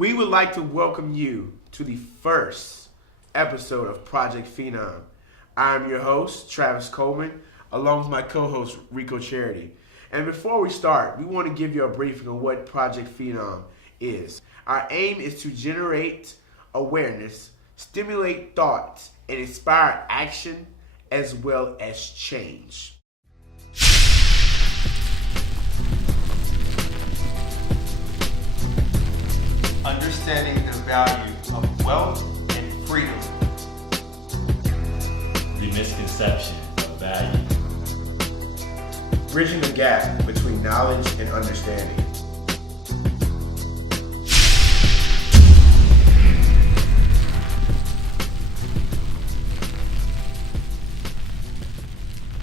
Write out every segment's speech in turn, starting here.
We would like to welcome you to the first episode of Project Phenom. I'm your host, Travis Coleman, along with my co-host, Rico Charity. And before we start, we want to give you a briefing on what Project Phenom is. Our aim is to generate awareness, stimulate thoughts, and inspire action as well as change. Understanding the value of wealth and freedom. The misconception of value. Bridging the gap between knowledge and understanding.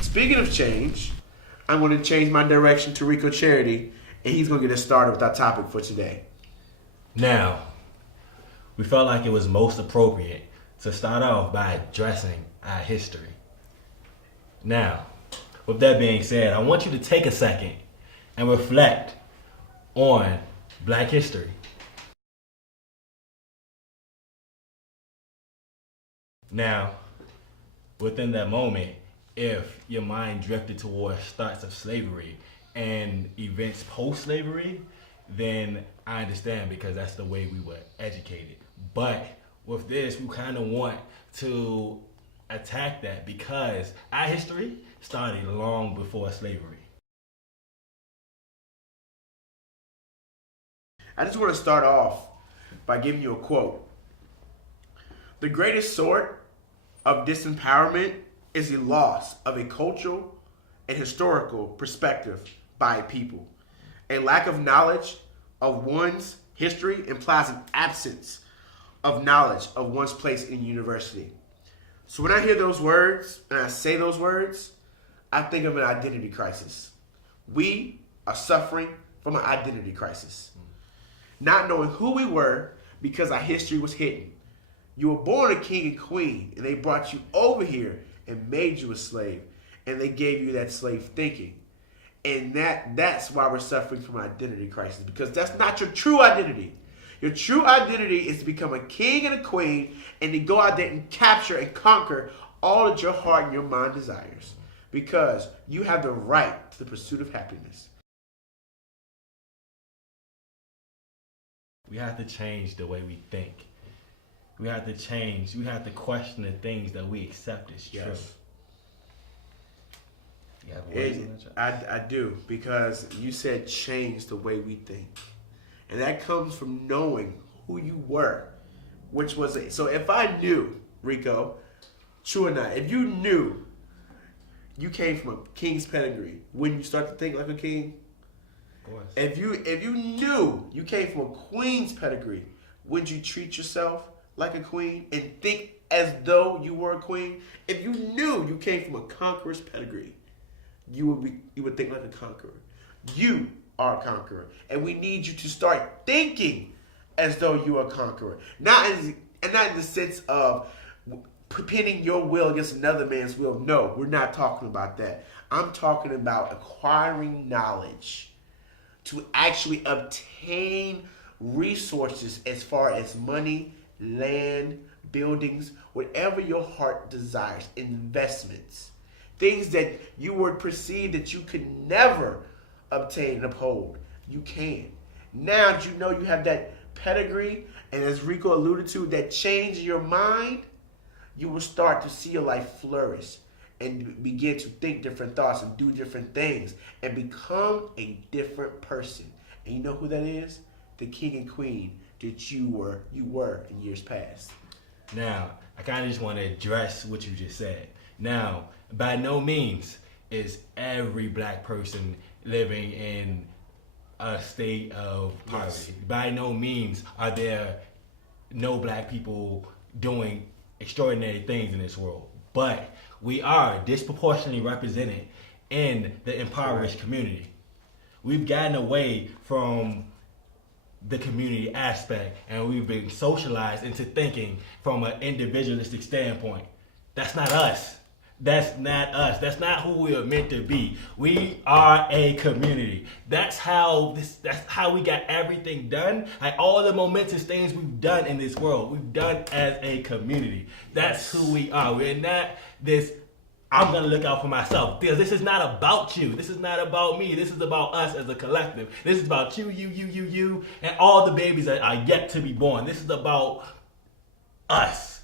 Speaking of change, I'm going to change my direction to Rico Charity, and he's going to get us started with our topic for today. Now, we felt like it was most appropriate to start off by addressing our history. Now, with that being said, I want you to take a second and reflect on Black history. Now, within that moment, if your mind drifted towards starts of slavery and events post-slavery, then I understand because that's the way we were educated. But with this, we kind of want to attack that because our history started long before slavery. I just want to start off by giving you a quote. The greatest sort of disempowerment is the loss of a cultural and historical perspective by a people. A lack of knowledge of one's history implies an absence of knowledge of one's place in university. So when I hear those words and I say those words, I think of an identity crisis. We are suffering from an identity crisis. Not knowing who we were because our history was hidden. You were born a king and queen, and they brought you over here and made you a slave, and they gave you that slave thinking. And that's why we're suffering from an identity crisis, because that's not your true identity. Your true identity is to become a king and a queen and to go out there and capture and conquer all that your heart and your mind desires, because you have the right to the pursuit of happiness. We have to change the way we think. We have to change. We have to question the things that we accept as true. Yes. You have words on that? I do, because you said change the way we think. And that comes from knowing who you were, which was it. So if I knew, Rico, true or not, if you knew you came from a king's pedigree, wouldn't you start to think like a king? Of course. If you knew you came from a queen's pedigree, would you treat yourself like a queen and think as though you were a queen? If you knew you came from a conqueror's pedigree, you would think like a conqueror. You are a conqueror, and we need you to start thinking as though you are a conqueror. Not in the sense of pitting your will against another man's will. No, we're not talking about that. I'm talking about acquiring knowledge to actually obtain resources as far as money, land, buildings, whatever your heart desires, investments. Things that you would perceive that you could never obtain and uphold. You can. Now that you know you have that pedigree, and as Rico alluded to, that change in your mind, you will start to see your life flourish and begin to think different thoughts and do different things and become a different person. And you know who that is? The king and queen that you were in years past. Now, I kind of just want to address what you just said. Now, by no means is every Black person living in a state of poverty. Yes. By no means are there no Black people doing extraordinary things in this world. But we are disproportionately represented in the impoverished community. We've gotten away from the community aspect, and we've been socialized into thinking from an individualistic standpoint. That's not us. That's not us. That's not who we are meant to be. We are a community. That's how we got everything done. Like all the momentous things we've done in this world, we've done as a community. That's who we are. We're not this I'm gonna look out for myself. Because this is not about you. This is not about me. This is about us as a collective. This is about you, and all the babies that are yet to be born. This is about us.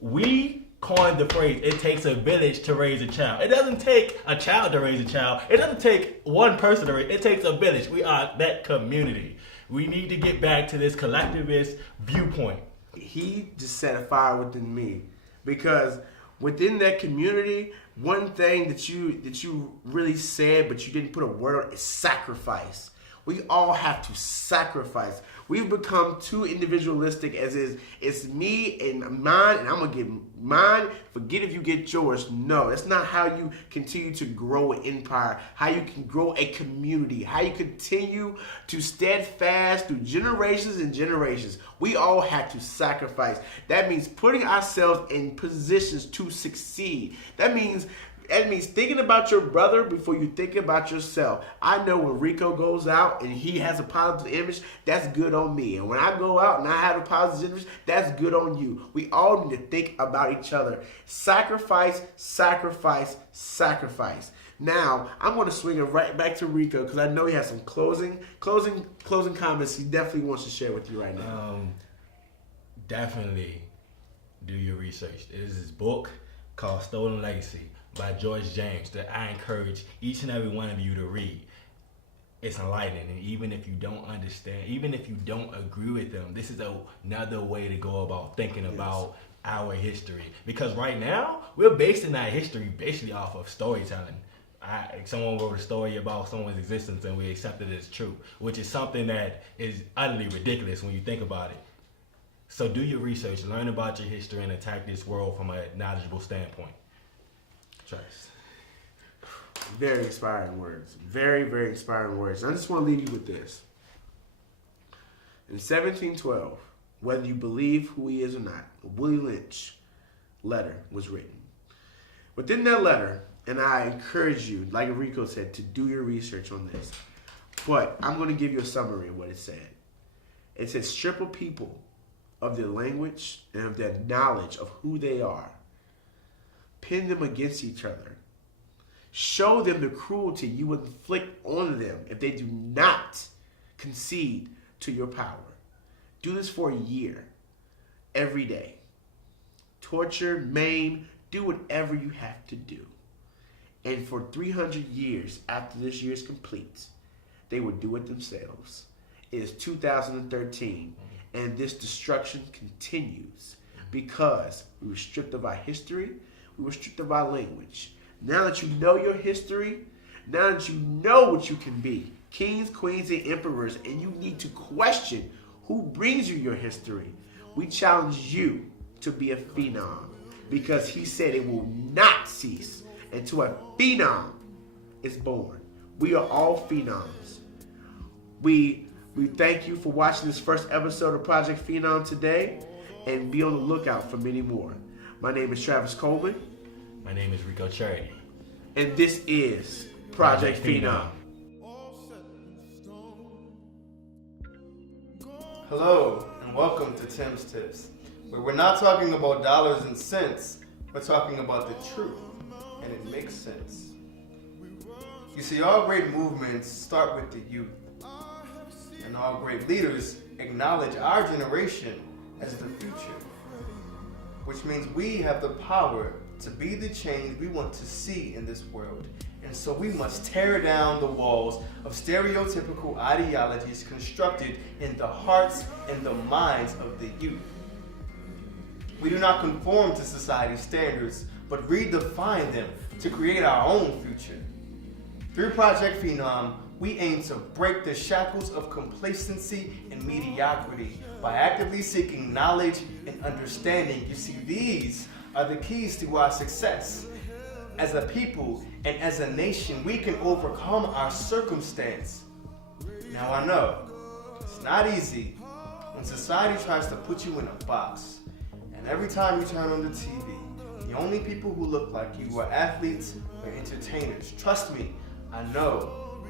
We coined the phrase, it takes a village to raise a child. It doesn't take a child to raise a child. It doesn't take one person to raise. It takes a village. We are that community. We need to get back to this collectivist viewpoint. He just set a fire within me, because within that community, one thing that you really said but you didn't put a word on is sacrifice. We all have to sacrifice. We've become too individualistic, as is, it's me and mine, and I'm going to get mine, forget if you get yours. No, that's not how you continue to grow an empire, how you can grow a community, how you continue to steadfast through generations and generations. We all have to sacrifice. That means putting ourselves in positions to succeed. That means thinking about your brother before you think about yourself. I know when Rico goes out and he has a positive image, that's good on me. And when I go out and I have a positive image, that's good on you. We all need to think about each other. Sacrifice, sacrifice, sacrifice. Now, I'm going to swing it right back to Rico, because I know he has some closing comments he definitely wants to share with you right now. Definitely do your research. It is this book called Stolen Legacy by George James that I encourage each and every one of you to read. It's enlightening, and even if you don't understand, even if you don't agree with them, this is another way to go about thinking about our history. Because right now, we're basing our history basically off of storytelling. Someone wrote a story about someone's existence and we accept it as true, which is something that is utterly ridiculous when you think about it. So do your research, learn about your history, and attack this world from a knowledgeable standpoint. Trust. Very inspiring words. Very, very inspiring words. I just want to leave you with this. In 1712, whether you believe who he is or not, a Willie Lynch letter was written. Within that letter, and I encourage you, like Rico said, to do your research on this. But I'm going to give you a summary of what it said. It said, strip a people of their language and of their knowledge of who they are. Pin them against each other. Show them the cruelty you would inflict on them if they do not concede to your power. Do this for a year, every day. Torture, maim, do whatever you have to do. And for 300 years after this year is complete, they will do it themselves. It is 2013, and this destruction continues because we were stripped of our history. We were stripped of our language. Now that you know your history, now that you know what you can be, kings, queens, and emperors, and you need to question who brings you your history, we challenge you to be a phenom, because he said it will not cease until a phenom is born. We are all phenoms. We thank you for watching this first episode of Project Phenom today, and be on the lookout for many more. My name is Travis Coleman. My name is Rico Charity. And this is Project Phenom. Hello, and welcome to Tim's Tips, where we're not talking about dollars and cents, we're talking about the truth, and it makes sense. You see, all great movements start with the youth, and all great leaders acknowledge our generation as the future, which means we have the power to be the change we want to see in this world. And so we must tear down the walls of stereotypical ideologies constructed in the hearts and the minds of the youth. We do not conform to society's standards, but redefine them to create our own future. Through Project Phenom, we aim to break the shackles of complacency and mediocrity by actively seeking knowledge and understanding. You see, these are the keys to our success. As a people and as a nation, we can overcome our circumstance. Now I know, it's not easy when society tries to put you in a box. And every time you turn on the TV, the only people who look like you are athletes or entertainers. Trust me, I know.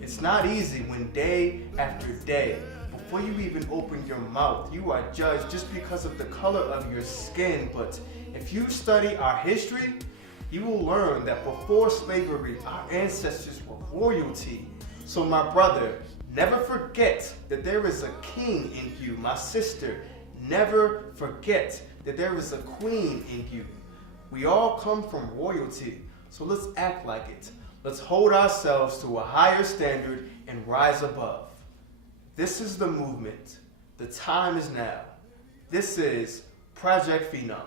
It's not easy when day after day, before you even open your mouth, you are judged just because of the color of your skin. But if you study our history, you will learn that before slavery, our ancestors were royalty. So my brother, never forget that there is a king in you. My sister, never forget that there is a queen in you. We all come from royalty, so let's act like it. Let's hold ourselves to a higher standard and rise above. This is the movement. The time is now. This is Project Phenom.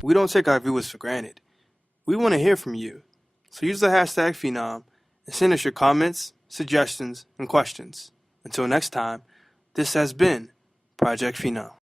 We don't take our viewers for granted. We want to hear from you. So use the hashtag Phenom and send us your comments, suggestions, and questions. Until next time, this has been Project Phenom.